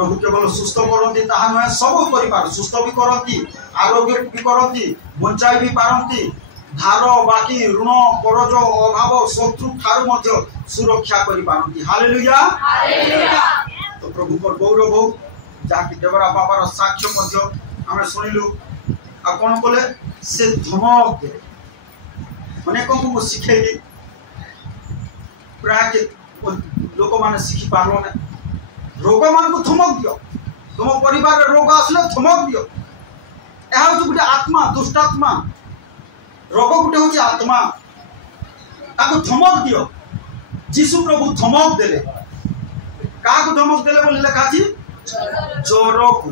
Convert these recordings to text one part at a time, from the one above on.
प्रभु केवल सुस्थ करती ताहा नुहे सब कर सुस्थ भी करती आरोग्य भी करती बंचाई भी पारती धार बाकी ऋण करज अभाव शत्रु ठारू मध्य सुरक्षा करि पारती। हालेलुया तो प्रभु को गौरव हो जहाँकि देवरा बाबार साक्ष्य मध्य आमे सुनिलु आ कोन बोले से धमक दे अनेक को शिखेली प्राय लोक माने शिखि पारो ना रोग मान को धमक दियो तुम परिवार रोग आसले धमक दियो यह गोटे आत्मा दुष्टात्मा रोग गोटे हूँ आत्मा ताको धमक दियो। जीशु प्रभु धमक देले क्या धमक देले बोली लिखा ज्वर को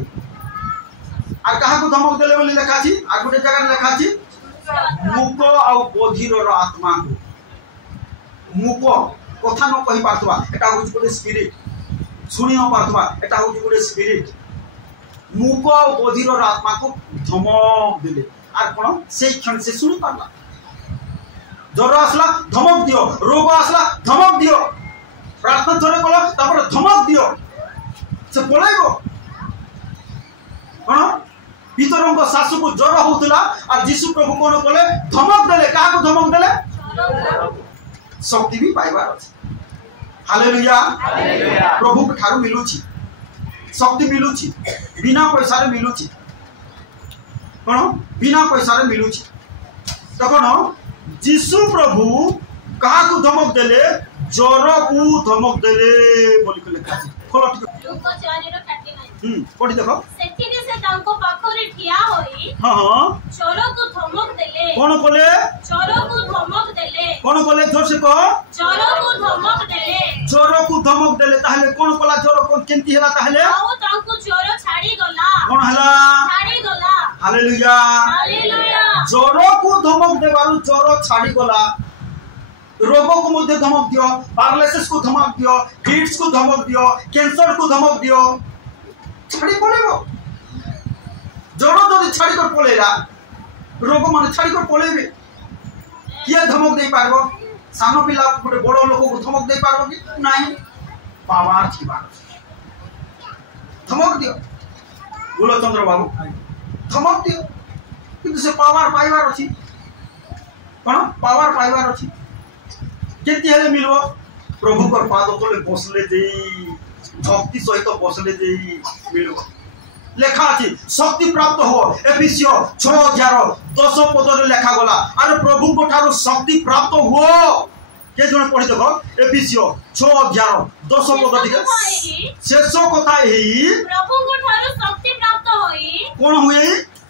आ क्या धमक देले बोली लिखा आ गोटे जगह लिखा मूक आ बधिर आत्मा को मूक कथा न कहि पारथवा एटा हूँ गोटे स्पिरिट शुणी न पारथवा एटा हूँ गोटे स्पिरिट मूक आ बधिर आत्मा को धमक देले आर कोन से क्षण से शुणी पारला ज्वर आसला धमक दियो रोग आसला धमक दियो प्रार्थना थोड़े कल तापर धमक दियो से पलाइबो कोन पितरंग सासु को ज्वर होतला आ जीशु प्रभु कोन कले धमक देले काको धमक देले शक्ति भी पाइबार अछि। हालेलुया प्रभु के ठारू मिलुछि शक्ति मिलुछि बिना पैसा रे मिलुछि कोन बिना पैसा रे मिलुछि तो कोन जीशु प्रभु कहा को धमक देले ज्वर को धमक देले बोली के लिखा अछि। खोलो लूका 4:39 पढ़ी देखो सेथिरे से तांको पाखरे ठिया होई हां ज्वर को धमक देले कोन कोले ज्वर को धमक देले कोन कोले जोर से कह ज्वर को धमक देले ताहले कोन कोला ज्वर कोन केंती हला ताहले आउ तांको ज्वर छाड़ी गला कोन हला छाड़ी गला। हालेलुया ज्वर को धमक देबारु ज्वर छाड़ी गला रोग को मध्य धमक दियो पैरालिसिस को धमक दियो फिट्स को धमक दियो कैंसर को धमक दियो छाड़ी पड़ेबो ज्वर जदि छाड़ी कर पळेला रोग माने छाड़ी कर पळेबे किए धमक दे पारबो सानो पिला गोटे बड़ लोक को धमक दे पारबो कि नाही पावर थिबा धमक दियो गुलचंद्र बाबू धमक दियो किंतु से पावर पाइबार अछि कोन पावर पाइबार अछि केती हेले मिलो प्रभु कर पाद तले बसले देई भक्ति सहित बसले देई मिलो लेखा अछि शक्ति प्राप्त हो एफिसियो 6:10 पद रे लेखा गला अरे प्रभु को ठारो शक्ति प्राप्त हो के जने पढि देखो एफिसियो 6:10 पद ठीक शेष कथा एही प्रभु को ठारो शक्ति प्राप्त होई कोन हुए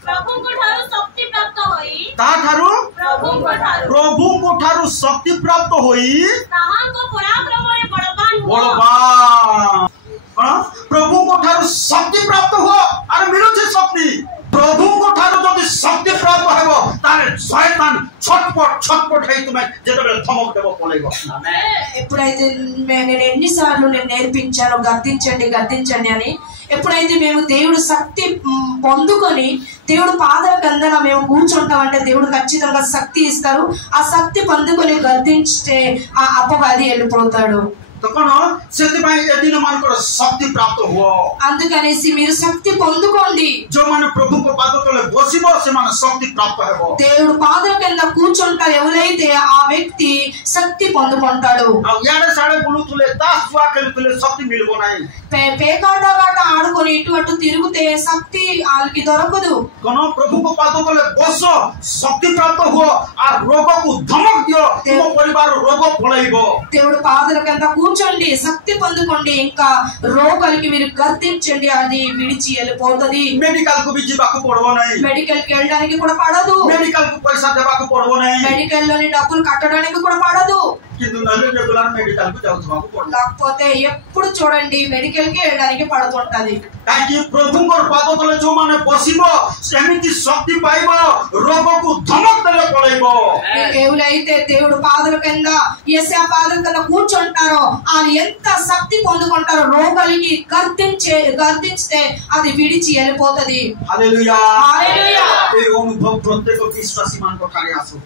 प्रभु को ठारो शक्ति प्राप्त होई ता ठारो प्रभु को ठारो शक्ति प्राप्त होई ताहां को पराक्रम रे बड़बान प्रभु को ठारो शक्ति प्राप्त हो अरे मिलु छे शक्ति प्रभु को ठारो जदि शक्ति प्राप्त हेबो ताले शैतान छटपट है तुम्हें जेतबेले धमक देबो पळेबो आमेन। ఎప్పుడైతే నేను ఎన్నిసార్లు నేను నేర్పించాను గద్దించండి అని ఎప్పుడైతే మేము దేవుడు శక్తి పొందుకొని దేవుడు పాదాల కిందన మేము కూర్చుంటామంటే దేవుడు ఖచ్చితంగా శక్తి ఇస్తారు ఆ శక్తి పొందుకొని గద్దించితే ఆ అపవాది వెళ్ళిపోతాడు तो कोन सेति भाई एदिन मानकर शक्ति प्राप्त हो అందుకనేసి మీరు శక్తి పొందుకోండి जो माने प्रभु को पाद तले बसिबो से माने शक्ति प्राप्त हेबो దేవుడు పాదాల కింద కూర్చుంటారు ఎవరైతే ఆ వ్యక్తి శక్తి పొందుకుంటాడు आ याडे साडे बुलुतुले दास जुआ खेलुतुले शक्ति मिलबो नाही పేకాట ఆడుకొని ఇటు అటు తిరిగితే శక్తి వాళ్ళకి దొరకదు कोन प्रभु को पाद तले बसो शक्ति प्राप्त हो आ रोग को धमक दियो तुम परिवार रोग पळाइबो దేవుడు పాదాల కింద కూర్చోండి శక్తి పొందుకోండి ఇంకా రోగాలకి మీరు గర్తించండి అది విడిచి వెళ్ళిపోతది मेडिकल को भी जीवाको पड़बो नाही మెడికల్ కి వెళ్ళడానికి కూడా పడదు मेडिकल को पैसा देबाको पड़बो नाही మెడికల్ లోని డబ్బులు కట్టడానికి కూడా పడదు किंतु नले रेगुलर मेडिकल को जाउथबाको पड़ला లేకపోతే ఎప్పుడు చూడండి మెడికల్ కి వెళ్ళడానికి పడుతుంటది काकी प्रभु को पाद तले जो माने बसिबो सेमिति शक्ति पाइबो रोग को धमक देले पड़ाइबो ఎవరైతే దేవుడు పాదాల కింద యేసయ్య పాదాల కింద కూర్చుంటారో వాళ్ళు ఎంత శక్తి పొందుకుంటారో రోగాలకి గర్తించితే అది విడిచి వెళ్ళిపోతది हालेलुया हालेलुया ए अनुभव प्रत्येक विश्वासी मान को कार्य आसो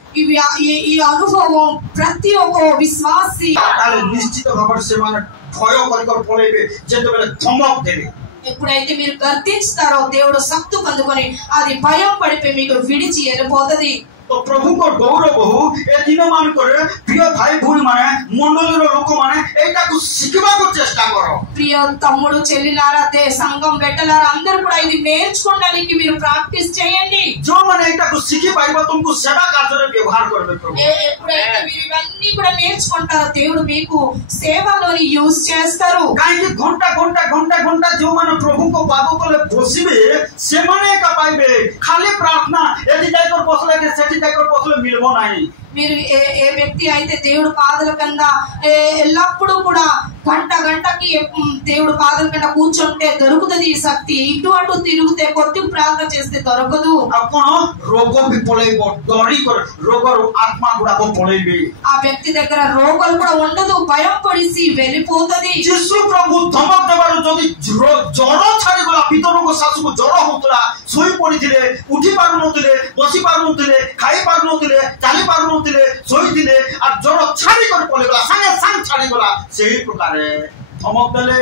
ఈ అనుభవం ప్రతి ఒక్క విశ్వాసి ताले निश्चित भाव से माने भय कर पळेबे जेते बेले धमक देबे ఎప్పుడైతే మీరు గర్తిస్తారో దేవుడు శక్తి పొందుకొని అది భయం పడిపోయి మీకు విడిచి వెళ్ళిపోతుంది. तो प्रभु को गौरव हो ए दिन मान करे प्रिय भाई भूणी माने मंडली रो लोक माने एटा को सिखबा को चेष्टा करो. ప్రియ తమ్ముడు చెల్లిలారా సంఘం పెట్టలారా అందరూ కూడా ఇది నేర్చుకోవడానికి మీరు ప్రాక్టీస్ చేయండి. जो माने एटा को सिखि पाइबो तुमको सेवा कार्य रे व्यवहार करबे प्रभु. ఎప్పుడైతే మీరు ఇవన్నీ కూడా నేర్చుకుంటారో దేవుడు మీకు సేవలోని యూజ్ చేస్తారు. काहे कि घंटा घंटा घंटा घंटा जो माने प्रभु को पादो तले बसिबे से माने का पाइबे खाली प्रार्थना एदि जाइकर बसले के सेठी जाइकर बसले मिलबो नाही. మీరు ఏ వ్యక్తి అయితే దేవుడు పాదల కింద ఎల్లప్పుడూ కూడా గంటకి దేవుడు పాదల కింద కూర్చుంటే దొరుకుతుంది ఈ శక్తి. ఇటు అటు తిరిగితే కొట్టి ప్రార్థన చేస్తే దొరకదు. ଆପଣ ରୋଗ ବି ପଳେଇବ ଡରି କରି ରୋଗର ଆତ୍ମା ଗୁଡାକ ପଳେଇବେ. ఆ వ్యక్తి దగ్గర రోగాలు కూడా ఉండదు, భయం పడిసి వెళ్ళిపోతుంది. ଯୀଶୁ ପ୍ରଭୁ ଧମକ ଦେବାରୁ ଯଦି ଜ୍ୱର ଛାଡିଗଲା, ପିତରଙ୍କ ଶାଶୁକୁ ଜ୍ୱର ହଉଥିଲା, ଶୋଇ ପଡିଥିଲେ, ଉଠି ପାରୁନଥିଲେ, ବସି ପାରୁନଥିଲେ, ଖାଇ ପାରୁନଥିଲେ, ଚାଲି ପାରୁନଥିଲେ, ଶୋଇଥିଲେ ଆଉ ଜ୍ୱର ଛାଡି କରି ପଳେଇଗଲା, ସାଙ୍ଗେ ସାଙ୍ଗେ ଛାଡିଗଲା. ସେହି ପ୍ରକାରେ ଧମକ ଦେଲେ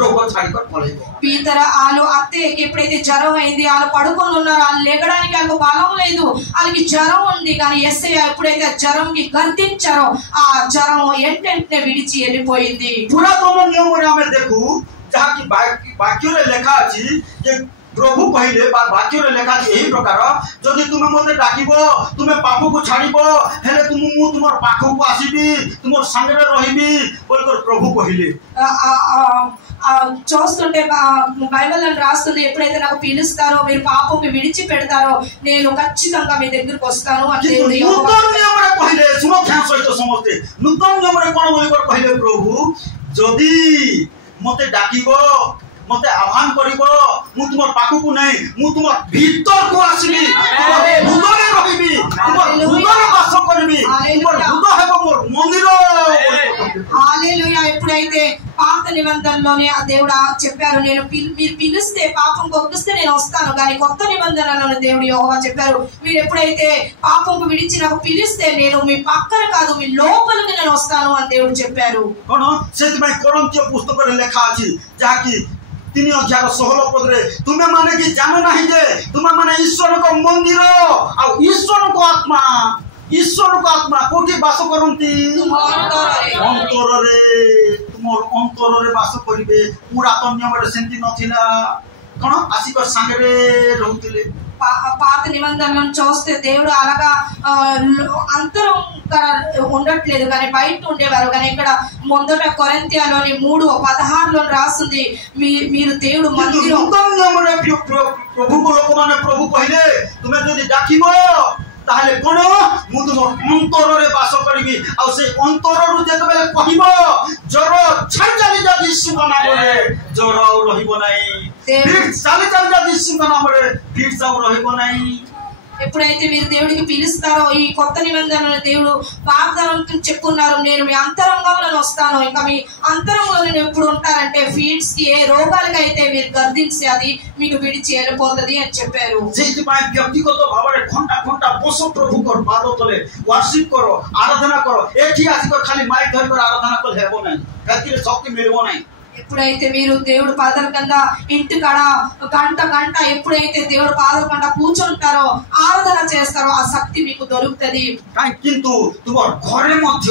రోగ చాడికొని పడేది. పీతర వాళ్ళు అత్తయ్యకి ఎప్పుడైతే జ్వరం అయింది, వాళ్ళు పడుకొని ఉన్నారు, వాళ్ళు లేగడానికి వాళ్ళకు బలం లేదు, వాళ్ళకి జ్వరం ఉంది. కానీ యేసయ్య ఎప్పుడైతే జ్వరంకి గర్తించారో ఆ జ్వరం వెంటనే విడిచి వెళ్ళిపోయింది. పురాతన నియమରେ ଆମେ ଦେଖୁ ଯାହାକି ବାକ୍ୟରେ ଲେଖା ଅଛି ଯେ प्रभु कहले वाक्य लेखा यही प्रकार जदि तुम मते डाकिबो तुमे पापको छाड़िबो हेले तुम पाखको आसीबी तुम संगे रहिबी बोलकर प्रभु कहले. చూస్తుంటే బైబిల్ అని రాస్తుంది, ఎప్పుడైతే నాకు పిలుస్తారో మీరు పాపంకి విడిచి పెడతారో నేను ఖచ్చితంగా మీ దగ్గరికి వస్తాను అని దేవుడు నూతన నియమରେ କହିଲେ. ଶୁଣ ଧ୍ୟାନ ସହିତ ସମସ୍ତେ ନୂତନ ନିୟମରେ କଣ ବୋଲିकर କହିଲେ प्रभु जदि मते डाकिबो मते आह्वान करिबो मु तुमर पाखକୁ नहीं मु तुमर भीतर को आसीबी तुमर हृदय रहिबी तुमर हृदय वास करबी तुमर हृदय हेबो मोर मंदिर. హల్లెలూయా. ఎప్పుడైతే పాత నిబంధనలోనే ఆ దేవుడు చెప్పారు, నేను మీరు పిలిస్తే పాపంకు ఒప్పిస్తే నేను వస్తాను. కానీ కొత్త నిబంధనలోనే దేవుడు యెహోవా చెప్పారు, మీరు ఎప్పుడైతే పాపంకు విడిచి నాకు పిలిస్తే నేను మీ పక్కన కాదు మీ లోపలికి నేను వస్తాను అని దేవుడు చెప్పారు. कोन सेतिबाई कोरिन्थियो पुस्तकरे लेखा अछि जाकी 3:16 पदरे तुमे माने कि जानो नाही जे तुमे माने ईश्वर को मंदिर आ ईश्वर को आत्मा कोठी वास करंती अंतर रे तुमर अंतर रे वास करिवे. पुरातन नियम रे सेंति नथिला कोन आसीकर संगे रे रहउतिले. పాత నిబంధనలను చూస్తే దేవుడు అలాగా అంతరంగా ఉండట్లేదు, కానీ బయట ఉండేవారు. కానీ ఇక్కడ మొదట కొరింథీయులోని 3:16 రాస్తుంది, మీరు దేవుడు మందిరం. प्रभु को लोक माने प्रभु कहले तुमे जदि डाकिबो ताहले कोन मु तुम अंतर रे वास करबी आ से अंतर रु जेते बेले कहिबो जर छाड़ जाली जा यीशु का नाम रे जर रहिबो नाही फिर चाली जा यीशु का नाम रे फिर सब रहिबो नाही. ఎప్పుడైతే మీరు దేవుడికి పిలుస్తారో ఈ కొత్త నిబంధనలు దేవుడు వాగ్దానం చెప్పున్నారు, నేను మీ అంతరంగంలో వస్తాను. ఇంకా మీ అంతరంగంలో నేను ఎప్పుడు ఉంటారంటే ఫీడ్స్ కి ఏ రోగాలకైతే మీరు గర్దించి అది మీకు విడిచి వెళ్ళిపోతుంది అని చెప్పారు. ସେଇଥିପାଇଁ ବ୍ୟକ୍ତିଗତ ଭାବରେ ଘଣ୍ଟା ଘଣ୍ଟା ବସ ପ୍ରଭୁଙ୍କର ପାଦ ତଳେ ୱାର୍ସିପ କର, ଆରାଧନା କର. ଏଠି ଆସିକର ଖାଲି ମାଇକ୍ ଧରିକର ଆରାଧନା କଲେ ହେବ ନାହିଁ, ରାତିରେ ଶକ୍ତି ମିଳିବ ନାହିଁ. ఎప్పుడైతే మీరు దేవుడు పాదాల కింద ఇంటి కాడ గంట ఎప్పుడైతే దేవుడు పాదాల కింద కూర్చుంటారో ఆరాధన చేస్తారో ఆ శక్తి మీకు దొరుకుతుంది. କିନ୍ତୁ ତୁମ ଘରେ ମଧ୍ୟ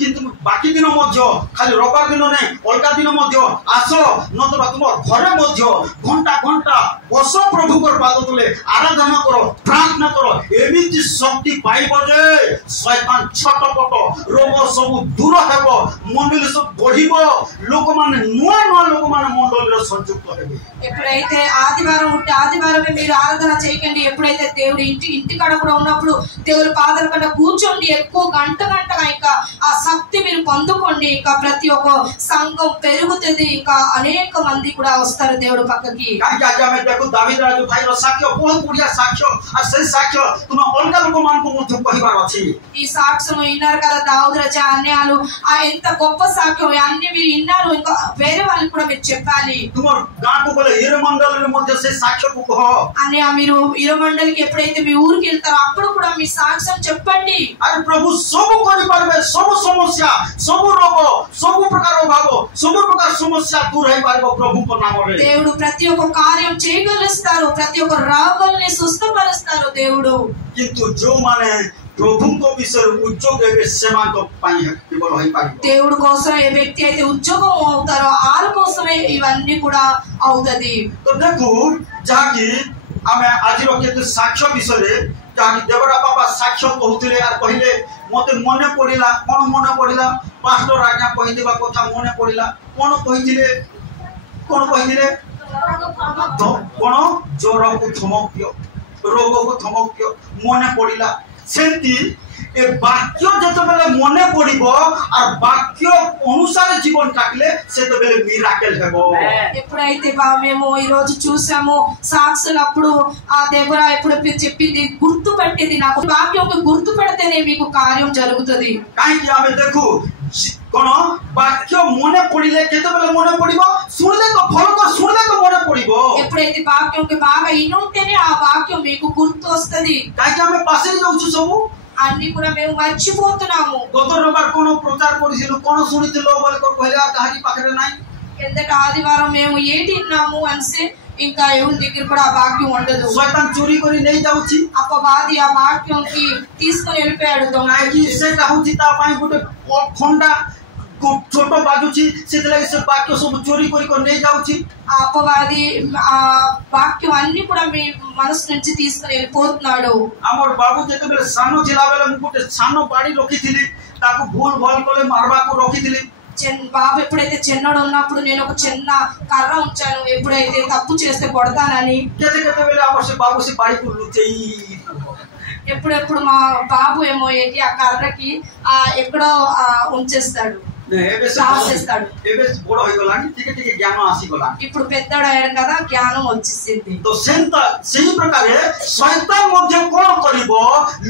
কিন্তু বাকি দিন মধ্য খালি রবিবার দিন নেই অলগা দিন মধ্য আস নতুবা তোমার ঘরে মধ্য ঘন্টা ঘন্টা বস প্রভুকর পাদ তলে আরাধনা কর প্রার্থনা কর এমিতি শক্তি পাইব যে শয়তান ছটপট রোগ সব দূর হেব মন্ডলী সব বঢ়িব লোক মানে নূয়া নূয়া লোক মানে মন্ডলীর সংযুক্ত হেবে. ఎప్పుడైతే ఆదివారం ఉంటే ఆదివారమే మీరు ఆరాధన చేయకండి. ఎప్పుడైతే దేవుడు ఇంటి కాడ కూడా ఉన్నప్పుడు దేవుడు పాదాల కింద కూర్చోండి, ఎక్కువ గంటగా ఇంకా ఆ శక్తి మీరు పొందుకోండి. ఇంకా ప్రతి ఒక్క సంఘం పెరుగుతుంది, ఇంకా అనేక మంది కూడా వస్తారు దేవుడు పక్కకి. దావీదు రాజు భాଇର ସାକ୍ଷ୍ୟ ବହୁତ ବଢିଆ ସାକ୍ଷ୍ୟ ଆଉ ସେ ସାକ୍ଷ୍ୟ ତୁମ ଅଲଗା ଲୋକମାନଙ୍କୁ ମଧ୍ୟ କହିବାର ଅଛି. ఈ సాక్ష్యం విన్నారు కదా, దావీదు రాజు అన్యాలు ఆ ఎంత గొప్ప సాక్ష్యం అన్ని మీరు విన్నారు, ఇంకా వేరే వాళ్ళకి కూడా మీరు చెప్పాలి. ତୁମ ଗାଁକୁ ଗଲେ ହିରମଣ୍ଡଳରେ ମଧ୍ୟ ସେ ସାକ୍ష్ୟକୁ କହ. అన్నయ్య మీరు ହିରମଣ୍ଡలికి ఎప్పుడైతే మీ ఊరికి వెళ్తారో అప్పుడు కూడా మీ సాక్ష్యం చెప్పండి. అరే ప్రభు ସବୁ କରିପାରିବେ, ସବୁ समस्या सब रोग सब प्रकार अभाव सब प्रकार समस्या दूर हो पारिबो प्रभु को नाम रे దేవుడు ప్రతి ఒక్క కార్యం చేయగలుగుతారు ప్రతి ఒక్క రోగాల్ని స్వస్థపరుస్తారు దేవుడు किंतु जो माने प्रभु को विषय उद्योग सेवा को केवल हो पारिबो దేవుడు కోసం ఏ వ్యక్తి అయితే ఉద్యోగం అవుతారో ఆరు కోసమే ఇవన్నీ కూడా అవుతది तो देखो जाकी आमे आज केते साक्ष्य विषय रे जाकी देवरा बाबा साक्ष्य कहउतिले आर पहिले मते मने पड़िला कोन मने पड़िला पास्टर आज्ञा कहि देबा कथा मने पड़िला कोन कहिथिले तो कोन जोर को थमक दियो रोग को थमक दियो मने पड़िला सेंती ए वाक्य जत बेले मने पड़िबो और वाक्य अनुसार जीवन काटले से तो बेले मिराकल हेबो ఎప్పుడైతే మేము ఈ రోజు చూసాము సాక్షులు అప్పుడు ఆ దేవరా ఎప్పుడు చెప్పింది గుర్తు పెట్టేది నాకు వాక్యం గుర్తు పెడితేనే మీకు కార్యం జరుగుతది काहे कि आमे देखो कोन वाक्य मने पड़िले केते बेले मने पड़िबो सुनले तो फल को सुनले तो मने पड़िबो ఎప్పుడైతే వాక్యం బాగా ఇనుంటేనే ఆ వాక్యం మీకు గుర్తు వస్తది काहे कि आमे पासे जाउछु सब అన్ని కూడా మేము మర్చిపోతున్నాము गत रविवार कोनो प्रचार करिसिलु कोनो सुनिथिलो बोले को कहले कहानी पाखरे नाही కిందట ఆదివారం మేము ఏటి విన్నాము అంటే ఇంకా ఎవరి దగ్గర కూడా ఆ వాక్యం ఉండదు शैतान चोरी करी नहीं जाउछि అపవాది ఆ వాక్యంకి తీసుకొని వెళ్ళిపోయాడు काहे कि सेटा होछि ता पाई गुटे खंडा छोट बाजुछि सेतले से वाक्य सब चोरी करी को नहीं जाउछि ఆ అపవాది ఆ వాక్యం అన్ని కూడా మీ మనసు నుంచి తీసుకొని వెళ్ళిపోతున్నాడు हमर बाबू जेते बेले सानो जिला बेले गुटे सानो बाड़ी रखिथिली ताको भूल भाल कोले मारबा को रखिथिली బాబు ఎప్పుడైతే చిన్నడు ఉన్నప్పుడు నేను ఒక చిన్న కర్ర ఉంచాను ఎప్పుడైతే తప్పు చేస్తే కొడతానని केते केते बेले हमर से बाबू से बाड़ी को लुचई ఎప్పుడెప్పుడు మా బాబు ఏమో ఏంటి ఆ కర్రకి ఎక్కడో ఉంచేస్తాడు రాసేస్తాడు एबे बड़ होई गलानी ठीक ठीक ज्ञान आसी गला ఇప్పుడు పెద్దడాడు కదా జ్ఞానం వచ్చేసింది तो सेंता सही प्रकार शैतान मध्य कोन करिवो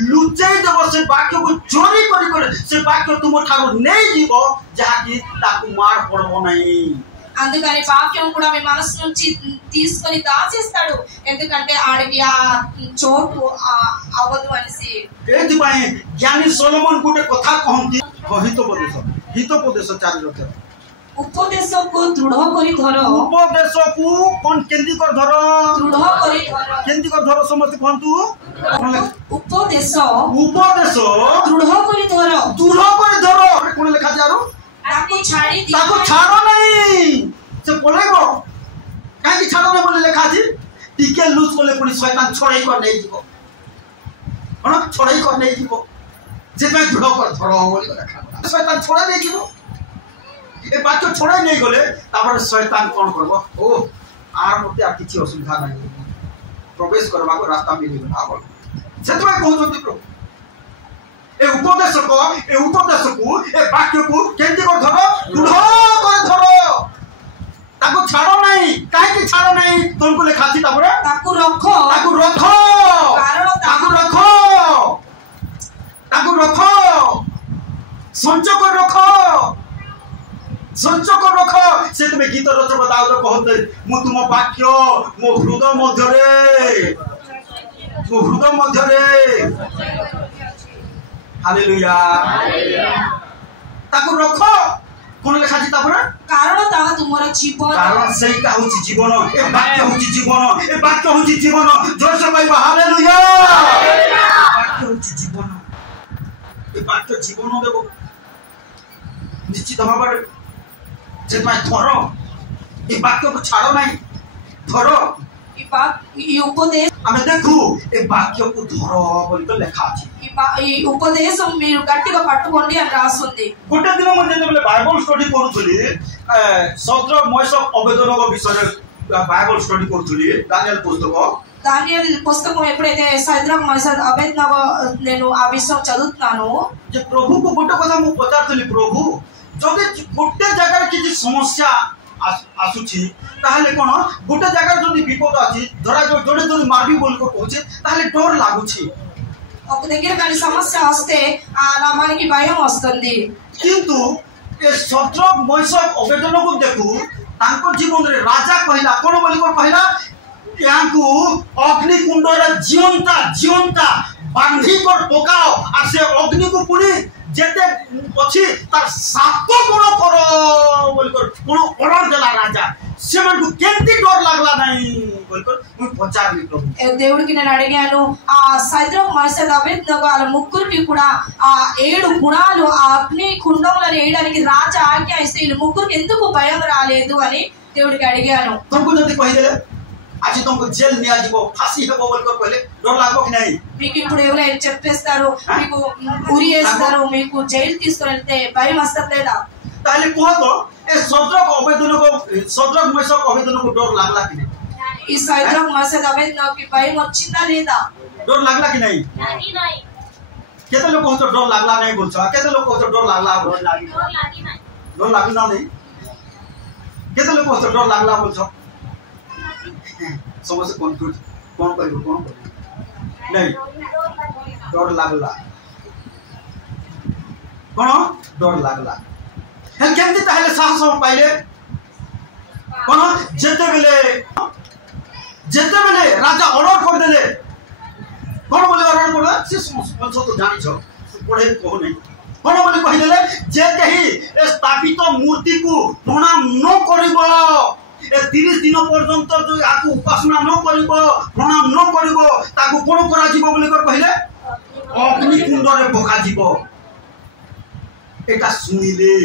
लुचई देबो से वाक्य को चोरी करी से वाक्य तुम ठारो नहीं जीवो जहा कि ताकु मार पड़बो नहीं అందుకని వాక్యం కూడా మీ మనసు నుంచి తీసుకొని దాచేస్తాడు ఎందుకంటే ఆడికి ఆ చోటు అవ్వదు అనేసి एथिपाई ज्ञानी सोलोमन गुटे कथा कहंती हितोपदेश चारि रखे ଉପଦେଶକୁ ଦୃଢ କରି ଧର उपदेश को कोन केंदी कर धर ଦୃଢ କରି ଧର केंदी कर धर समस्त कहंतु ଉପଦେଶ उपदेश ଦୃଢ କରି ଧର दूर कर धर कोन लिखा जारो ତାକୁ ଛାଡ଼ି ताको छाड़ो नहीं से बोलेगो काहे कि छाड़ो नहीं बोले लिखा छी टिके लूज कोले पुनी शैतान छोड़ाई कर नहीं जीवो कोन छोड़ाई कर नहीं जीवो जे में दृढ़ कर धरो बोली लिखा शैतान छोड़ा नहीं जीवो ए बात छोड़ाई नहीं गले तापर शैतान कोन करबो ओ आर मते आ किछि असुविधा नहीं प्रवेश करबा को रास्ता मिली ना बोल से तो कहउछथि प्रभु ए उपदेश को ए वाक्य को केंदी को धरो दृढ़ कर धरो ताको छाड़ो नहीं काहे कि छाड़ो नहीं तुमको लिखा छी तापरे ତାକୁ ରଖ ताको रखो ताको रखो संचय कर रखो से तुम गीत रचक दाऊद कहते मु तुम वाक्य मो हृदय मध्यरे हालेलुया ताको रखो कोन लिखा छी तापरे କାରଣ ତାହା ତୁମର ଜୀବନ कारण सेटा होची जीवन ए वाक्य होची जीवन जोर से कहबा हालेलुया वाक्य होची जीवन ए वाक्य जीवन देबो निश्चित भाବରେ जे माय धरो ए वाक्य को छाड़ो नहीं धरो ఈ ఉపదేశం हमें देखू ए वाक्य को धरो बोली तो लिखा अछि ఈ ఉపదేశం మీరు గట్టిగా పట్టుకోండి అని రాస్తుంది गोटे दिन मैं जेते बाइबल स्टडी करूथली सद्र मयसक अवेदन विषय बाइबल स्टडी करूथली दानियल पुस्तक దానియేలు పుస్తకం ఎప్పుడైతే సైద్రక్ మసద్ అబేద్నగో నేను ఆ విషయం చదువుతున్నాను जे प्रभु को गोटे कथा मु पचारथली प्रभु जदि गोटे जगह किछि समस्या आसुछि ताहले कोन गोटे जगह जदि विपद अछि धरा जो जोडे जोडे मारबी बोल को पहुंचे ताहले डर लागुछि ఒక దగ్గర కానీ సమస్య వస్తే ఆ మనకి భయం వస్తుంది किंतु ए सद्र मयसक अवेदन को देखू तांको जीवन रे राजा कहला कोन बोली को कहला यांकु अग्नि कुंड रे जीवंता बांधी कर पकाओ आ से अग्नि को पुनी जेते अछि तार 7 गुण करो बोलकर कोन ऑर्डर देला राजा से मन को केंती डर लागला नहीं बोलकर मैं पचारली प्रभु దేవుడికి నేను అడిగాను ఆ సైద్రక్ మసద్ అబేద్నగో వాళ్ళ ముగ్గురికి కూడా ఆ 7 గుణాలు ఆ అగ్ని కుండంలో వేయడానికి రాజా ఆజ్ఞ ఇస్తే ఈ ముగ్గురికి ఎందుకు భయం రాలేదు అని దేవుడికి అడిగాను तुमको जदी कहिदेले आज तुमको जेल निया जीवो फांसी हेबो बोलकर कहले डर लागो कि नहीं మీకు ఇప్పుడు ఎవరైనా చెప్పేస్తారు మీకు ఉరి వేస్తారు మీకు జైలు తీసుకొని వెళ్తే భయం వస్తలేదా ताले कह तो ए सदरक आवेदन को सदरक मैसक आवेदन को डर लागला कि नहीं ఈ సైద్రక్ మసద్ అబేద్నగోకి భయం వచ్చిందా లేదా डर लागला कि नहीं लागी नहीं केते लोग कहतो डर लागला नहीं बोलछो केते लोग कहतो डर लागला डर लागी नहीं डर लागला नहीं केते लोग कहतो डर लागला बोलछो समझ कौन करिबो नहीं डर लागला कोन डर लागला हे केंती ताले साहस पाइले कोन जेते बेले राजा ऑर्डर कर देले कोन बोले ऑर्डर करला से समझ तो जानि छ पढ़े को नहीं कोन बोले कहि देले जे कहि स्थापित मूर्ति को प्रणाम न करिबो ए 30 दिन पर्यंत जो आकु उपासना न करिबो प्रणाम न करिबो ताकु कोन करा जीवो बोले कर कहिले अग्नि कुंड रे पका जीवो एटा सुनिले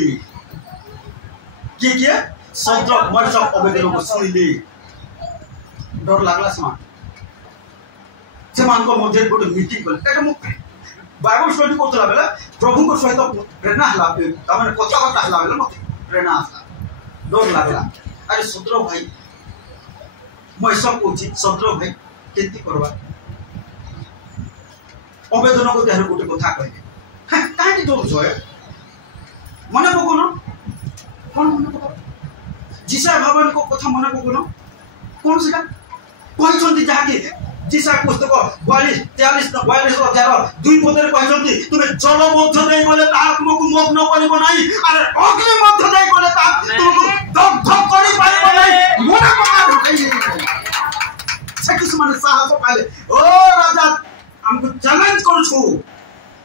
के सदरक मरसक आवेदन को सुनिले डर लागला समान को मध्य गोटे मीटिंग कले एटा मु बाइबल स्टडी करतला बेला प्रभु को सहित प्रेरणा हला तमाने कथा हला बेला मते प्रेरणा आसला डर लागला अरे सदर भाई मैं सब कोची सदर भाई केंती करबा आवेदन को तेहर गोटे कथा कहले काहे डर जोय मने पकोनो कोन मने पको जिसा भवन को कथा मने पकोनो कोन सेटा कहछन्ती जाके जिसा पुस्तक 42 43 42 अध्याय 2 पदरे कहछन्ती तुमे जल मध्य देई बोले ता तुमको मग्न करिबो नाही अरे अग्नि मध्य देई बोले ता तुमको दग्ध करि पाइबो नाही मने पका सेकिस माने साहस पाले ओ राजा हमको चैलेंज करछु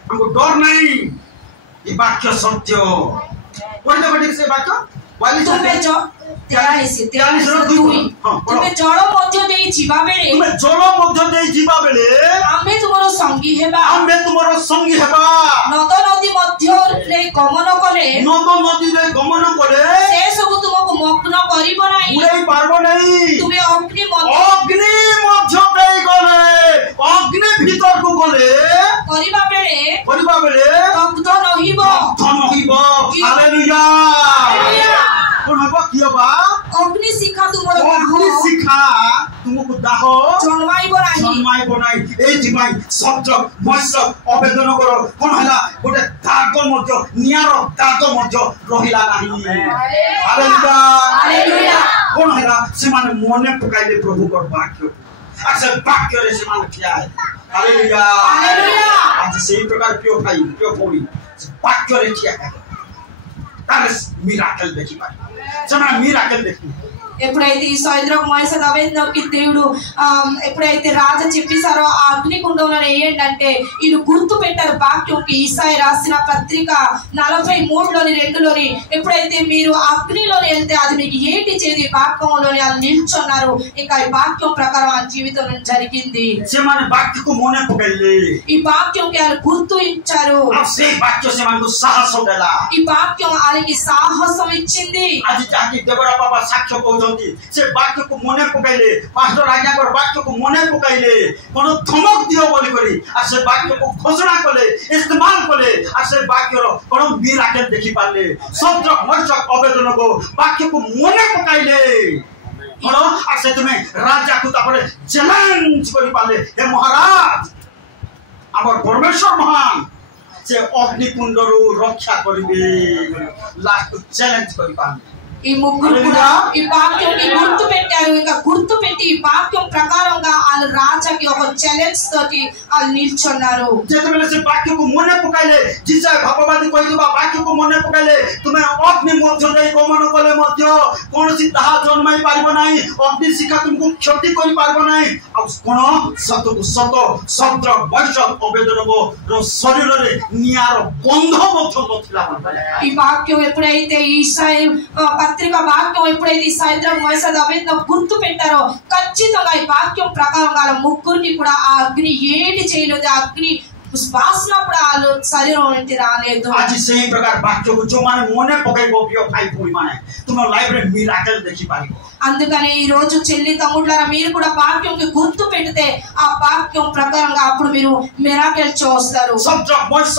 हमको डर नहीं ये वाक्य सत्य पढ़ते पढ़ते से वाक्य ତୁମେ ଜଳ ମଧ୍ୟ ଦେଇ ଯିବା ବେଳେ ଆମେ ତୁମର ସଙ୍ଗୀ ହେବା ନଦ ନଦୀ ମଧ୍ୟରେ ଗମନ କଲେ ସେ ସବୁ ତୁମକୁ ମଗ୍ନ କରିବ ନାହିଁ ତୁମେ ଅଗ୍ନି ମଧ୍ୟ ଭିତରକୁ ଗଲେ କରିବା ବେଳେ ଦଗ୍ଧ ରହିବ ହାଲେଲୁୟା कोन हबो कियबा अग्नि शिखा तुमरो तुमको दाह जन्माइबो नाही ए जिमाई सत्र मत्स्य आवेदन करो कोन हला गोटे दाग मध्य नियार दाग मध्य रहिला नाही हालेलुया कोन हला से माने मने पकाइले प्रभु को वाक्य अच्छा वाक्य रे से माने किया है हालेलुया आज सही प्रकार प्रिय भाई प्रिय पौड़ी वाक्य रे किया है तारे मिराकल देखि पाए जमा मिराकल देखि ఎప్పుడైతే ఈ సైద్రక్ మసద్ అబేద్నగోకి దేవుడు ఎప్పుడైతే రాజా చెప్పేశారో ఆ అగ్నికుండంలో వేయండి అంటే వీళ్ళు గుర్తు పెట్టారు వాక్యంకి ఈసాయి రాసిన పత్రిక 43లోని 2లోని ఎప్పుడైతే మీరు అగ్నిలోని వెళ్తే అది మీకు ఏంటి చేది వాక్యంలోని వాళ్ళు నిల్చున్నారు ఇంకా ఈ వాక్యం ప్రకారం ఆ జీవితం జరిగింది ସେମାନେ వాక్యకు మోనే పకైలే ఈ వాక్యంకి వాళ్ళు గుర్తు ఇచ్చారు ସେ వాక్య ସେମାନଙ୍କୁ ସାହସ ଦେଲା ఈ వాక్యం వాళ్ళకి సాహసం ఇచ్చింది ଆଜି ଯାକି ଦେବରା ବାବା ସାକ୍ଷ୍ୟ କହୁଛନ୍ତି से वाक्य को मने पकाइले पास्टर आज्ञा कर वाक्य को मने पकाइले कोनो धमक दियो बोली करी आ से वाक्य को घोषणा कले इस्तेमाल कले आ से वाक्य रो कोनो मिराकल देखि पाले सदरक मरसक आवेदन को वाक्य को मने पकाइले कोनो आ से तुमे राजा को तापरे चैलेंज करि पाले हे महाराज हमर परमेश्वर महान से अग्निकुंड रो रक्षा करिबे लास्ट चैलेंज करि पाले ఈ ముగ్గురు కూడా ఈ వాక్యంకి గుర్తు పెట్టి పెట్టారు, ఇంకా గుర్తు పెట్టి ఈ వాక్యం ప్రకారంగా వాళ్ళు రాజాకి ఒక ఛాలెంజ్ తోటి వాళ్ళు నిల్చున్నారు. ଯେତେବେଳେ ସେ ବାକ୍ୟକୁ ମନେ ପକାଇଲେ, ଯିଶା ଭାବବାଦୀ କହିଥିବା ବାକ୍ୟକୁ ମନେ ପକାଇଲେ, ତୁମେ ଅଗ୍ନି ମଧ୍ୟ ଯାଇ ଗମନ କଲେ ମଧ୍ୟ କୌଣସି ତାହା ଜନ୍ମାଇ ପାରିବ ନାହିଁ, ଅଗ୍ନି ଶିଖା ତୁମକୁ କ୍ଷତି କରିପାରିବ ନାହିଁ। ଆଉ କଣ ସତକୁ ସତ ଶବ୍ଦ ବୈଶ ଅବେଦନର ଶରୀରରେ ନିଆଁର ଗନ୍ଧ ମଧ୍ୟ ନଥିଲା। ఈ వాక్యం ఎప్పుడైతే ఈసాయి పత్రిక వాక్యం ఎప్పుడైతే ఈ సాయంత్రం వయసు అవేదో గుర్తు పెట్టారో ఖచ్చితంగా ఈ వాక్యం ప్రకారంగా ముగ్గురికి కూడా ఆ అగ్ని ఏది చేయలేదు, ఆ అగ్ని वासना पूरा आलो शरीर होने रालेदो। आज सही प्रकार वाक्य को जो माने मोने पकैबो प्रिय भाई भूमि माने तुम लाइफ रे मिराकल देखि पारिबो। అందుకని ఈ రోజు చెల్లి తమ్ముళ్ళారా మీరు కూడా వాక్యంకి గుర్తు పెడితే ఆ వాక్యం ప్రకారంగా అప్పుడు మీరు మిరాకిల్ చూస్తారు। शब्द वर्ष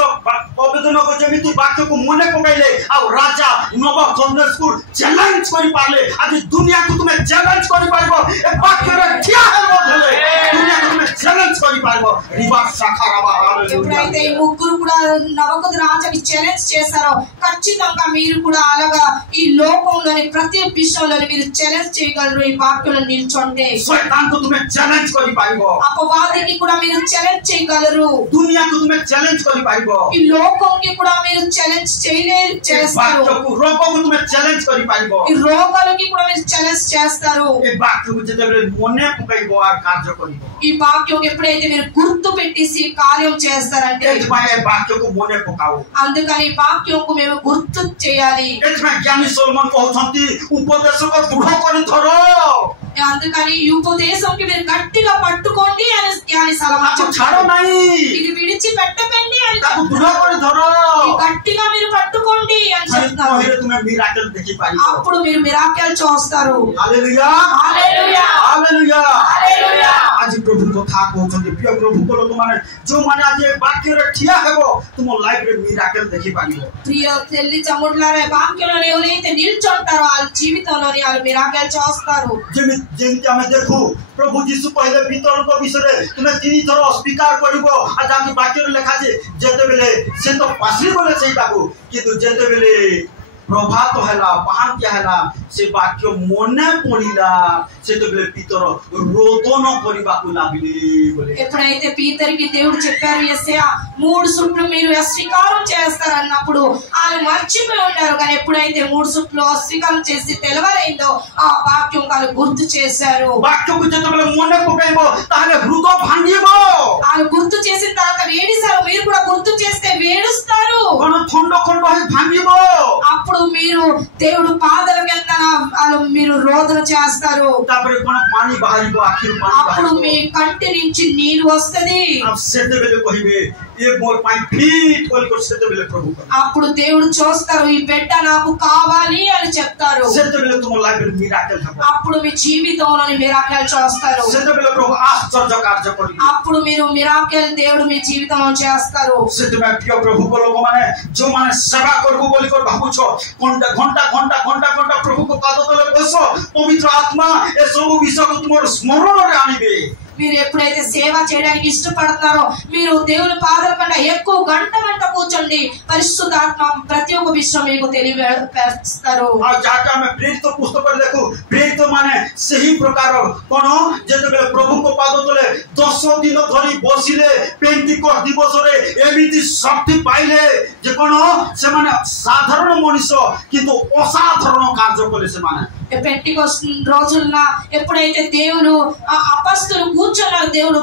पवित्रनो को जेमिति वाक्य को मोने पकैले आ राजा नबुकदनेस्सर को चैलेंज करि पारले। आज दुनिया को तुमे चैलेंज करि पारिबो, ए वाक्य रे ठिया हेबो धले दुनिया को तुमे चैलेंज करि पारिबो। रिवा साखाराबा ఎప్పుడైతే ఈ ముగ్గురు కూడా నబుకద్ రాజాకి ఛాలెంజ్ చేశారో ఖచ్చితంగా మీరు కూడా అలాగా ఈ లోకంలోని ప్రతి విషయంలో మీరు ఛాలెంజ్ చేయగలరు। ఈ వాక్యంలో నిల్చుంటే शैतान को तुम्हें चैलेंज करि पारिबो, అపవాదికి కూడా మీరు ఛాలెంజ్ చేయగలరు, दुनिया को तुम्हें चैलेंज करि पारिबो, ఈ లోకంకి కూడా మీరు ఛాలెంజ్ చేస్తారు, वाक्य को रोग को तुम्हें चैलेंज करि पारिबो, ఈ రోగాలకి కూడా మీరు ఛాలెంజ్ చేస్తారు। ए वाक्य को जेतेबेले मोने पकैबो आ कार्य करिबो। ఈ వాక్యం ఎప్పుడైతే మీరు గుర్తు పెట్టేసి కార్యం చేస్తారంటే एतमाय ए वाक्य को मोने पकाओ। అందుకని ఈ వాక్యంకు మేము గుర్తు చేయాలి। एतमाय ज्ञानी सोलोमन कहउछंती उपदेश को दृढ़ करि धरो, అందుకని ఈ ఉపదేశంకి మీరు గట్టిగా పట్టుకోండి అని జ్ఞాని సలహా ताको छाड़ो नहीं, ఇది విడిచి పెట్టకండి అని ताको दृढ़ చెప్తున్నారు। करि धरो, గట్టిగా మీరు పట్టుకోండి అని చెప్తున్నారు। पहिले तुम्हें मिराकल देखि पारिबो। అప్పుడు మీరు మిరాకిల్ చూస్తారు। Hallelujah hallelujah hallelujah hallelujah. आज प्रभु को था कहउछंती प्रिय प्रभु को लोक माने जो माने आज ए वाक्य रे ठिया हेबो तुम लाइफ रे मिराकल देखि पारिबो। ప్రియ చెల్లి తమ్ముళ్ళారా వాక్యంలో ఎవరైతే నిల్చుంటారో వాళ్ళ జీవితంలోని వాళ్ళు మిరాకిల్ చూస్తారు। जेमिति आमे देखु प्रभु यीशु पहिले भीतर को विषय तुमे तीन थर स्वीकार करिवो। आज आके वाक्य रे लिखा जे जेते बेले से तो पासरी बोले सेटाको किंतु जेते बेले प्रभात हैला पहाड़ हैला से वाक्य मने पड़िला से तो बेले भीतर रोदन करिबाकु लागिली बोले। ఎప్పుడైతే పీతర్కి దేవుడు చెప్పారు యేసయ్య 3 సుట్లు మీరు అస్వీకారం చేస్తారన్నప్పుడు వాళ్ళు మర్చిపోయి ఉన్నారు, కానీ ఎప్పుడైతే 3 సుట్లు అస్వీకారం చేసి తెలవరైందో ఆ వాక్యం వాళ్ళు గుర్తు చేశారు। वाक्य को जेते बेले मने पकाइबो ताले हृदय भांगिबो, వాళ్ళు గుర్తు చేసిన తర్వాత వేడిస్తారు, మీరు కూడా గుర్తు చేస్తే వేడుస్తారు, कोन खंड खंड है भांगिबो। అప్పుడు మీరు దేవుడు పాదాల కింద వాళ్ళు మీరు రోదన చేస్తారు, तापरे कोन पानी बाहरिबो, आखिर पानी అప్పుడు बाहरिबो। మీ కంటి నుంచి నీరు వస్తది। अब सेते बेले कहिबे ए मोर पाई फीट बोल कर सेते बेले प्रभु को అప్పుడు దేవుడు చూస్తారు ఈ బిడ్డ నాకు కావాలి అని చెప్తారు। सेते बेले तुम लाइफ रे मिराकल हबो, అప్పుడు మీ జీవితంలోని మిరాకిల్ చూస్తారు, सेते बेले प्रभु आश्चर्य कार्य करिबो। అప్పుడు మీరు మిరాకిల్ దేవుడు మీ జీవితంలో చేస్తారు। सेते में प्रिय प्रभु को लोग माने जो माने सेवा करबो बोली कर भाबुछो घंटा घंटा घंटा घंटा घंटा प्रभु को पाद तले बसो, पवित्र आत्मा ए सब विषय को तुम स्मरण रे आनिबे। మీరు ఎప్పుడైతే సేవ చేయడానికి ఇష్టపడతారో మీరు దేవుని పాదాల కంటే ఎక్కువ గంట కూర్చోండి, పరిశుద్ధాత్మ ప్రతి ఒక్క విషయం మీకు తెలియపరుస్తారు। आ जाटा में प्रेरित पुस्तक पर देखो प्रेरित माने सही प्रकार कोन जेते बेले प्रभु को पाद तले 10 दिन धरी बसिले पेंटिकोस्ट दिवस रे एमिति शक्ति पाइले जे कोन से माने साधारण मनुष्य किंतु असाधारण कार्य कले से माने పెంటికోస్ట్ రోజున ఎప్పుడైతే దేవుడు అపస్తులు కూర్చున్నారు దేవుడు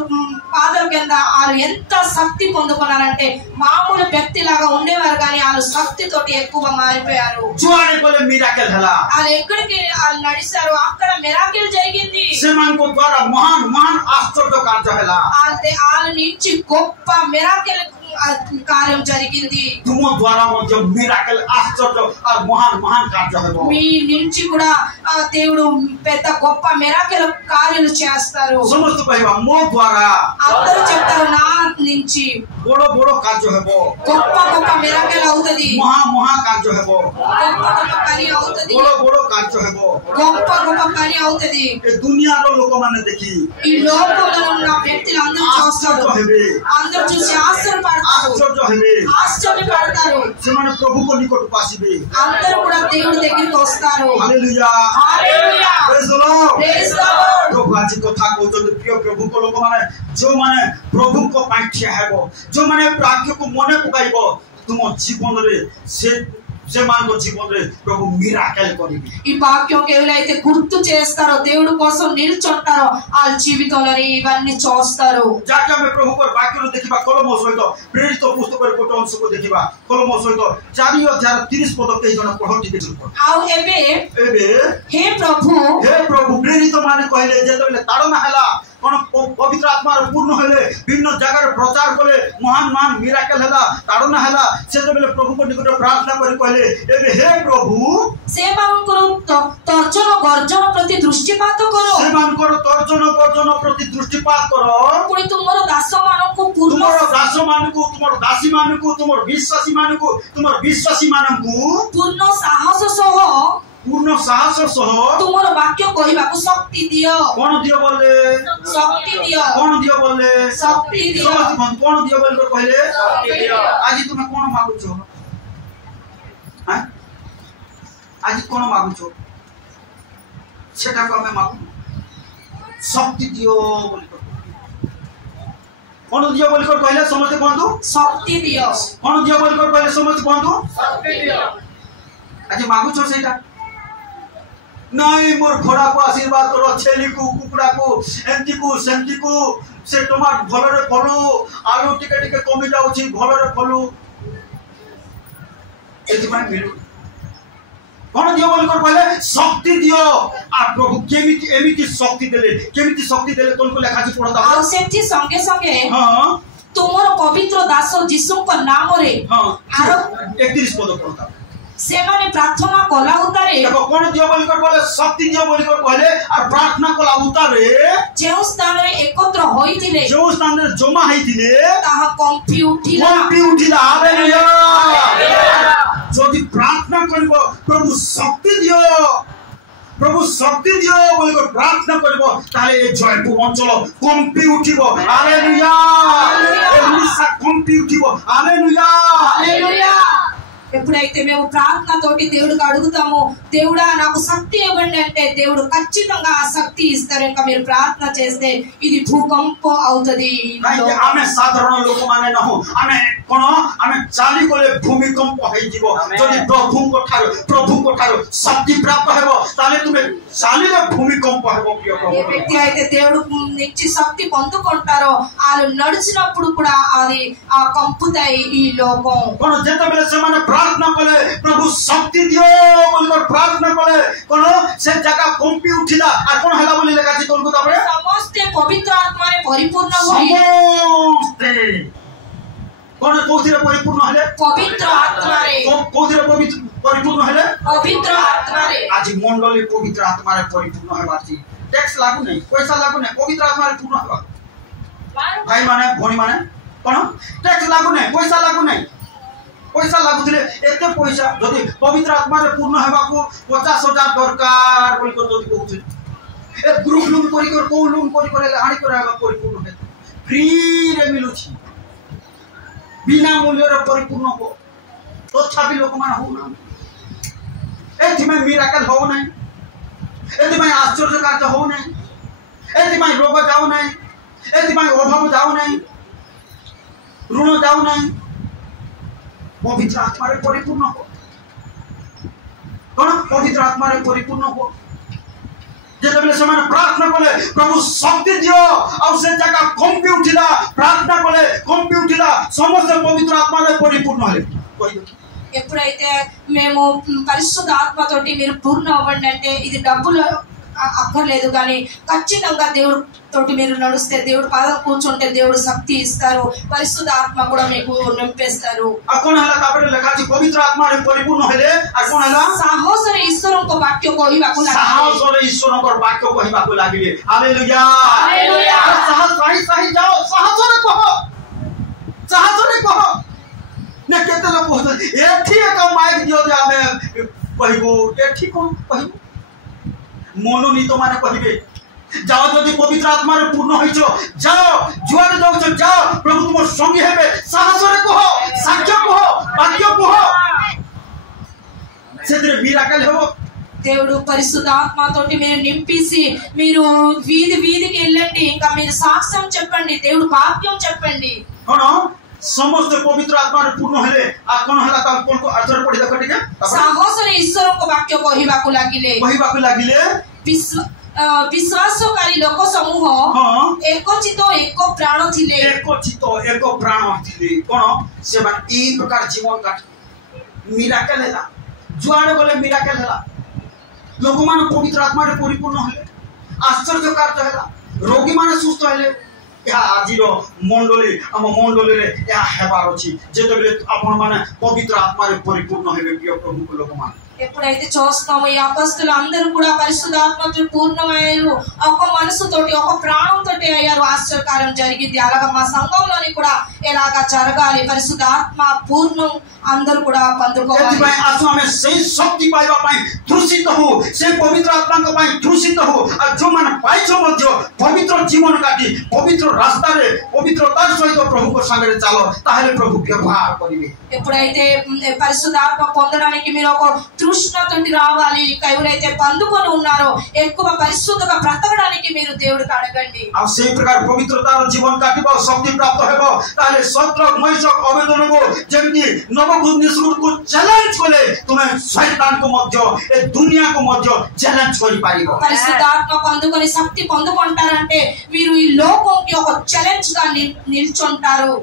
పాదాల కింద వాళ్ళు ఎంత శక్తి పొందుకున్నారంటే మామూలు వ్యక్తి లాగా ఉండేవారు, కానీ వాళ్ళు శక్తితోటి ఎక్కువ మారిపోయారు। जुआने बोले मिराकल हला వాళ్ళు ఎక్కడికి వాళ్ళు నడిచారు అక్కడ మిరాకిల్ జరిగింది, सेमान को द्वारा महान महान आश्चर्य कार्य हला వాళ్ళ నుంచి గొప్ప మిరాకిల్ కార్యం జరిగింది। तुम द्वारा मध्य मिराकल आश्चर्य और महान महान कार्य हबो। మీ నుంచి కూడా దేవుడు పెద్ద గొప్ప మిరాకిల్ కార్యాలు చేస్తారు। समस्त कहबा मो द्वारा అందరూ చెప్తారు నా నుంచి बड़ो बड़ो कार्य हबो, గొప్ప గొప్ప మిరాకిల్ అవుతది, महा महा कार्य हबो, గొప్ప గొప్ప పని అవుతది, बड़ो बड़ो कार्य हबो। గొప్ప గొప్ప పని అవుతది। ए दुनिया रो लोक माने देखी ఈ లోకంలో ఉన్న వ్యక్తులు అందరూ చూస్తారు, आश्चर्य हेबे, అందరూ చూసి ఆశ్చర్యపడతారు, आश्चर्य हेबे ఆశ్చర్యపడతారు, सेमाने प्रभु को निकट पासिबे। అందరూ కూడా దేవుడి దగ్గరికి వస్తారు। Hallelujah hallelujah praise the Lord praise आज कथा कहते प्रिय प्रभु को लोक माने जो माने प्रभु को पाठ्य हेबो जो माने वाक्य को मने पकाइबो तुम जीवन रे से मान को जीवन रे प्रभु मिराकल करिबि ఈ వాక్యం ఎవరైతే గుర్తు చేస్తారో దేవుడి కోసం నిల్చుంటారో ఆ జీవితంలోని ఇవన్నీ చూస్తారు जाके हमें प्रभु को वाक्य रो देखिबा कलम सहित प्रेरित पुस्तक रे कोट अंश को देखिबा कलम सहित 4:30 पद के जन पढो टिके जन ଆଉ ଏବେ हे प्रभु प्रेरित माने कहले जेतबेले ताड़ना हला कोन पवित्र आत्मा रे पूर्ण होले विभिन्न जगह रे प्रचार कले महान महान मिराकल हला ताड़ना हला सेतबेले प्रभु को निकट प्रार्थना करी कहले एबे हे प्रभु सेमानकर तर्जन गर्जन प्रति दृष्टिपात करो सेमानकर तर्जन गर्जन प्रति दृष्टिपात करो पुणी तुमरो दास मानकु पूर्ण तुमरो दास मानकु तुमरो दासी मानकु तुमरो विश्वासी मानकु पूर्ण साहस सह तुमरो वाक्य कहबाकू शक्ति दियो कोन दियो बोले शक्ति दियो कोन दियो बोले शक्ति दियो समझ कोन दियो बोल कर कहले शक्ति दियो आज तुम कोन मागुछो हां आज कोन मागुछो सेटा को हमें मागु शक्ति दियो बोल कर कोन दियो बोल कर कहले समझ कोंदु शक्ति दियो कोन दियो बोल कर कहले समझ कोंदु शक्ति दियो आज मागुछो सेटा नहीं मोर घोड़ा को आशीर्वाद करो छेली को कुकुड़ा को एंती को सेंती को से टमाट भलरे फलु आलू टिके टिके कमी जाउछि भलरे फलु एति माने मिलु कोन दियो बोल कर पहले शक्ति दियो आ प्रभु केमिति एमिति शक्ति देले कोन को लेखा छि पढता आ सेठी संगे संगे हां तुमरो पवित्र दास यीशु को नाम रे हां आरो 31 पद पढता से माने प्रार्थना कला उतारे देखो कोन दियो बोल कर बोले शक्ति दियो बोल कर कहले और प्रार्थना कला उतारे जेउ स्थान रे एकत्र होइतिले जो स्थान रे जमा हैतिले ताहा कंपी उठिला हालेलुया जदि प्रार्थना करबो प्रभु शक्ति दियो बोल कर प्रार्थना करबो ताले ए जयपुर अंचल कंपी उठिबो हालेलुया एलिसा कंपी उठिबो हालेलुया ఎప్పుడైతే మేము ప్రార్థన తోటి దేవుడికి అడుగుతామో దేవుడా నాకు శక్తి ఇవ్వండి అంటే దేవుడు ఖచ్చితంగా ఆ శక్తి ఇస్తారు ఇంకా మీరు ప్రార్థన చేస్తే ఇది భూకంపం అవుతది आमे साधारण लोक माने न हो आमे चाली कोले भूमिकंप होई जीवो जदि प्रभु को ठारो शक्ति प्राप्त हेबो ताले तुमे चाली रे भूमिकंप हेबो प्रिय ఏ వ్యక్తి అయితే దేవుడు నుంచి శక్తి పొందుకుంటారో వాళ్ళు నడిచినప్పుడు కూడా అది ఆ కంపుతాయి ఈ లోకం कोन जेते बेले से माने प्रार्थना कले प्रभु शक्ति दियो बोलकर प्रार्थना कले कोन से जगह कंपी उठिला आ कोन हला बोली लेखा छि कोन को ताबे समस्त पवित्र आत्मा रे परिपूर्ण होई समस्त कोन कोथिरे परिपूर्ण हले पवित्र आत्मा रे कोथिरे परिपूर्ण हले पवित्र आत्मा रे आज मंडली पवित्र आत्मा रे परिपूर्ण हेबा छि टैक्स लागू नहीं पैसा लागू नहीं पवित्र आत्मा रे पूर्ण हेबा भाई माने भोनी माने कोन टैक्स लागू नहीं पैसा लागू नहीं पैसा लागुथिले एते पैसा जदि पवित्र आत्मा रे पूर्ण हेबा को 50,000 दरकार बोल कर जदि कहउछि ए ग्रुप लोन करी कर को लोन करी करे हानि करे परिपूर्ण हे फ्री रे मिलुछि बिना मूल्य रे परिपूर्ण को तथापि लोक मान हो ना एथि में मिराकल हो नहीं एथि में आश्चर्य कार्य हो नहीं एथि में रोग जाऊ नहीं एथि में अभाव जाऊ नहीं ऋण जाऊ नहीं पवित्र आत्मा रे परिपूर्ण हो कोन पवित्र आत्मा रे परिपूर्ण हो जेतबेले समान प्रार्थना कले प्रभु शक्ति दियो और से जगह कंपी उठिला प्रार्थना कले कंपी उठिला समस्त पवित्र आत्मा रे परिपूर्ण हले कोइ ఎప్పుడైతే మేము పరిశుద్ధ ఆత్మ తోటి మీరు పూర్ణ అవ్వండి అంటే ఇది డబ్బులు అక్కర్లేదు కానీ ఖచ్చితంగా దేవుడు తోటి మీరు నడుస్తే దేవుడు పాదం కూర్చుంటే దేవుడు శక్తి ఇస్తారు పరిశుద్ధ ఆత్మ కూడా మీకు నింపేస్తారు అకోన హలా కాపడే లగాచి పవిత్ర ఆత్మ రే పరిపూర్ణ హలే అకోన హలా సాహసరే ఈశ్వరଙ୍କ వాక్య କହିବାକୁ ଲାଗିଲେ ସାହସରେ ଈଶ୍ୱରଙ୍କ ବାକ୍ୟ କହିବାକୁ ଲାଗିଲେ ହାଲେଲୁୟା ହାଲେଲୁୟା ସାହସ ଯାଅ ସାହସରେ କହ ने केते लोग कहते एठी एक माइक दियो जे आमे कहबो एठी कोन कहबो मनोनीत माने कहबे जाओ जदि पवित्र आत्मा रे पूर्ण होइछो जाओ जुआरे जाओ जाओ प्रभु तुम संगी हेबे साहस रे कह साक्ष्य कह वाक्य कह सेतरे मिराकल हेबो దేవుడు పరిశుద్ధాత్మతోటి మీరు నింపేసి మీరు వీధి వీధికి వెళ్ళండి, ఇంకా మీరు సాక్ష్యం చెప్పండి, దేవుడు వాక్యం చెప్పండి। समस्त पवित्र आत्मा पूर्ण हेले आत्मा हेला त कोन को अर्थर पढि देखो ठीक है साहसरे ईश्वरको वाक्य कहिबाको लागिले विश्वासकारी लोक समूह एकचित एक प्राण थिले कोन से बा ई प्रकार जीवन काट मिराकल हैला जुआड गले मिराकल हैला लोक मान पवित्र आत्मा रे परिपूर्ण हेले आश्चर्य कार्य हैला रोगी मान सुस्थ हेले या आजिर मंडली आम मंडली रे या हेबार अछि जेतबेले आपण माने पवित्र आत्मा रे परिपूर्ण हेबे प्रिय प्रभु को लोक मान ఎప్పుడైతే చూస్తామో ఈ అపొస్తలులు అందరూ కూడా పరిశుద్ధాత్మతో పూర్ణమయ్యారు, ఒక మనసుతోటి ఒక ప్రాణంతోటి అయ్యారు। ఆశ్చర్యకార్యం జరిగింది। అలాగా మా సంఘంలోని కూడా ఎలాగా జరగాలి, పరిశుద్ధాత్మ పూర్ణం అందరూ కూడా పొందుకోవాలి। एतिबाई आसु हमें सही शक्ति पाइबा पाई तृषित हो से पवित्र आत्मा को पाई तृषित हो आ जो मान पाइछ मध्य पवित्र जीवन काटी पवित्र रास्ता रे पवित्रतार सहित प्रभु को संगे चलो ताहले प्रभु व्यवहार करिवे। ఎప్పుడైతే పరిశుద్ధాత్మ పొందడానికి మీరు ఒక తృష్ణతోటి రావాలి, ఎవరైతే పొందుకొని ఉన్నారో ఎక్కువ పరిశుద్ధంగా బ్రతకడానికి మీరు దేవుడికి అడగండి। आ सेही प्रकार पवित्रतार जीवन काटिबो शक्ति प्राप्त हेबो ताहले सत्रक मैशक अवेदन को जेमति नवबुद्धिस्वरूप को चैलेंज करे तुम्हें शैतान को मध्य ए दुनिया को मध्य चैलेंज करि पाइबो। పరిశుద్ధాత్మ పొందుకొని శక్తి పొందుకుంటారంటే మీరు ఈ లోకంకి ఒక ఛాలెంజ్ గా నిల్చుంటారు।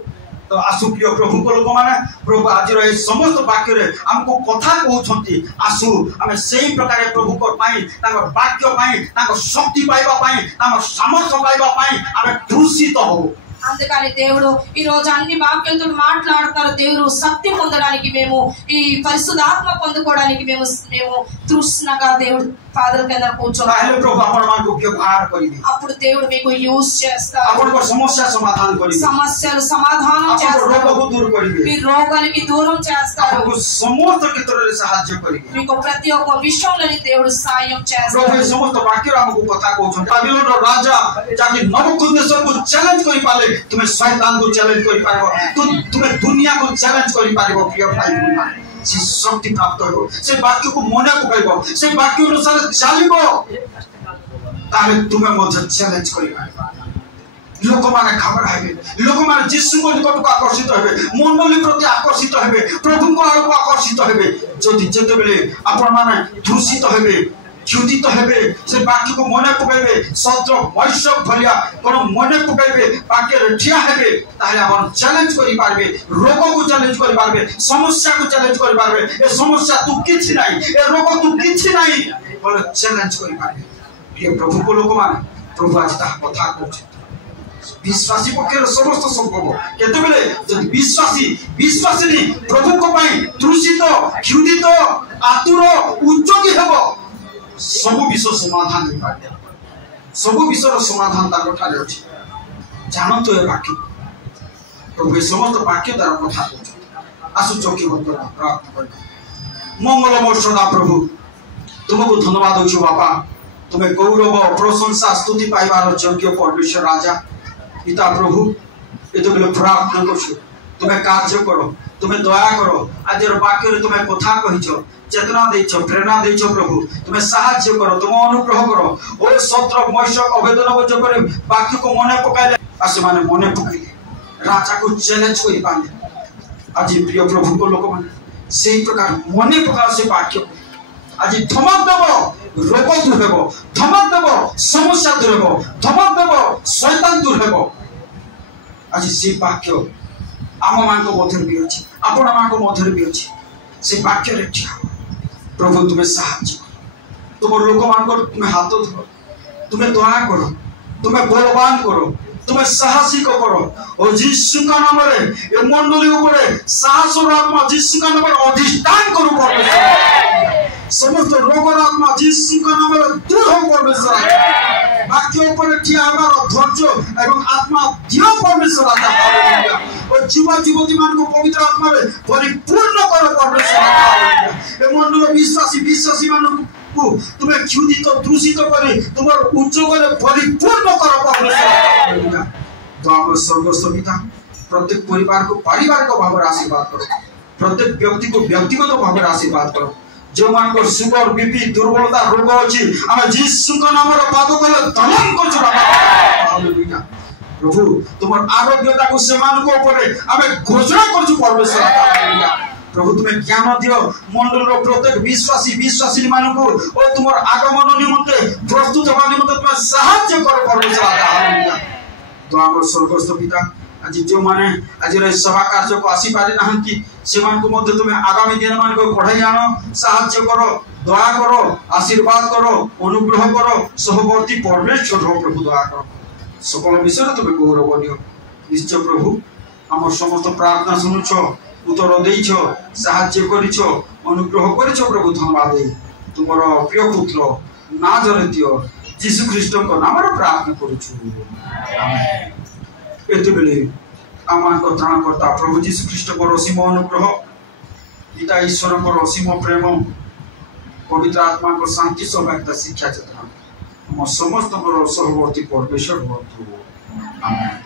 तो आसु प्रिय प्रभु को लोक माने प्रभु आज रे समस्त वाक्य रे हमको कथा कहउछंती आसु हमें सही प्रकार प्रभु को पाई ताको वाक्य पाई ताको शक्ति पाइबा पाई ताको सामर्थ्य पाइबा पाई हमें दूषित हो। అందుకని దేవుడు ఈ రోజు అన్ని వాక్యాలతో మాట్లాడుతారు। దేవుడు శక్తి పొందడానికి మేము ఈ పరిశుద్ధాత్మ పొందుకోవడానికి మేము తృష్ణగా దేవుడు ఫాదర్ కింద కూర్చోవాలి। ताहले प्रभु आपण मान को व्यवहार करिबे అప్పుడు దేవుడు మీకు యూస్ చేస్తారు। आपण को समस्या समाधान करिबे సమస్యలు సమాధానం చేస్తారు, रोग को दूर करिबे మీ రోగానికి దూరం చేస్తారు, आपको समस्त क्षेत्र रे सहायता करिबे మీకు ప్రతి ఒక్క విషయంలోని దేవుడు సహాయం చేస్తారు। प्रभु समस्त वाक्य हमको कथा कहउछंती बाबिलोन रो राजा जाके नबुकदनेस्सर को चैलेंज करि पाले तुम्हें शैतान को चैलेंज करि पारबो तुम्हें दुनिया को चैलेंज करि पारबो प्रिय भाई बहन से शक्ति प्राप्त हो से वाक्य को मने पकाइबो से वाक्य अनुसार चलिबो ताले तुम्हें मध्य चैलेंज करि पारबो। लोक माने खबर हेबे लोक माने यीशु को निकट को आकर्षित हेबे मंडली प्रति आकर्षित हेबे प्रभु को आड़ को आकर्षित हेबे जदि जेतेबेले आपण माने दूषित हेबे क्षुदित हेबे से वाक्य को मने पकाइबे सत्र वैश्व भलिया कोन मने पकाइबे वाक्य रे ठिया हेबे ताले आपण चैलेंज करि पारबे रोग को चैलेंज करि पारबे समस्या को चैलेंज करि पारबे ए समस्या तू किछि नाही ए रोग तू किछि नाही बोले चैलेंज करि पारबे। प्रिय प्रभु को लोक माने प्रभु आज ता कथा कहछ विश्वासी पक्षर समस्त संभव केतेबेले जदि विश्वासी प्रभु को पाई तृषित क्षुदित आतुर उच्चकी हेबो सब विषय समाधान हो पाए सब विषय समाधान तार ठारे अछि जानो तो ए वाक्य प्रभु समस्त वाक्य द्वारा कथा आसु चौकी बंद प्रार्थना कर मंगलमय सदा प्रभु तुमको धन्यवाद होछु बापा तुम्हें गौरव प्रशंसा स्तुति पाइबार योग्य परमेश्वर राजा पिता प्रभु ये तो प्रार्थना करछु तुम्हें कार्य करो तुम्हें दया करो आज वाक्य रे तुम्हें कथा कहिछो चेतना देछो प्रेरणा देछो प्रभु तुम्हें सहायता करो तुम अनुग्रह करो ओ सत्र मैशक आवेदन को जो करे वाक्य को मने पकाइले आसे माने मने पकाइले राजा को चैलेंज कोइ पाले आज प्रिय प्रभु को लोक माने सेही प्रकार मने पका से वाक्य आज धमक देबो रोग दूर हेबो धमक देबो समस्या दूर हेबो धमक देबो शैतान दूर हेबो आज से वाक्य आम मान को मध्य भी अछि आपण मान को मध्य भी अछि से वाक्य रे ठिया प्रभु तुम्हें सहायता तुम लोक मान को तुम्हें हाथ धरो तुम्हें दया करो तुम्हें बलवान करो तुम्हें साहसी को करो और यीशु का नाम रे ए मंडली ऊपर साहस और आत्मा यीशु का नाम रे अधिष्ठान करो परमेश्वर समस्त रोग और आत्मा यीशु का नाम रे दूर हो परमेश्वर वाक्य ऊपर ठिया हमारा धैर्य एवं आत्मा दियो परमेश्वर आता हालेलुया और युवा युवती मान को पवित्र आत्मा रे परिपूर्ण करो परमेश्वर हालेलुया ए मंडल विश्वासी मान को तुम्हें क्षुदित दूषित करे तुम्हार उच्च करे परिपूर्ण करो परमेश्वर हालेलुया। तो आप स्वर्गस्थ पिता प्रत्येक परिवार को पारिवारिक भाव में आशीर्वाद करो प्रत्येक व्यक्ति को व्यक्तिगत भाव में आशीर्वाद करो जो मान को सुगर बीपी दुर्बलता रोग अछि आमे यीशु को नाम रो पाद तले दमन करछु हालेलुया। प्रभु तुमर आरोग्यता को समान को ऊपर आमे घोषणा करछु परमेश्वर हालेलुया। प्रभु तुम्हें ज्ञान दियो मंडल रो प्रत्येक विश्वासी मान को ओ तुमर आगमन निमंते प्रस्तुत होवा निमंते तुम सहाय्य करो परमेश्वर हालेलुया। तो हमर स्वर्गस्थ पिता आज जो माने आज रे सभा कार्य को आसी पारे नहंती सेमान को मध्य तुम्हें आगामी दिन मान को पढ़ाई आनो सहाय्य करो दया करो आशीर्वाद करो अनुग्रह करो सहवर्ती परमेश्वर हो प्रभु दया करो सकल विषय तुम्हें गौरव दियो निश्चय प्रभु हमर समस्त प्रार्थना सुनुछो उत्तर देइछो सहाय्य करिछो अनुग्रह करिछो प्रभु धन्यवाद दे तुमरो प्रिय पुत्र नाजरेतियो यीशु ख्रीष्ट को नाम रे प्रार्थना करूछु आमेन। एते बेले आमान को त्राणकर्ता प्रभु यीशु ख्रीष्ट को असीम अनुग्रह पिता ईश्वर को असीम प्रेम पवित्र आत्मा को शांति सौभाग्यता शिक्षा चेतना हम समस्त सहवर्ती परमेश्वर हो आमेन।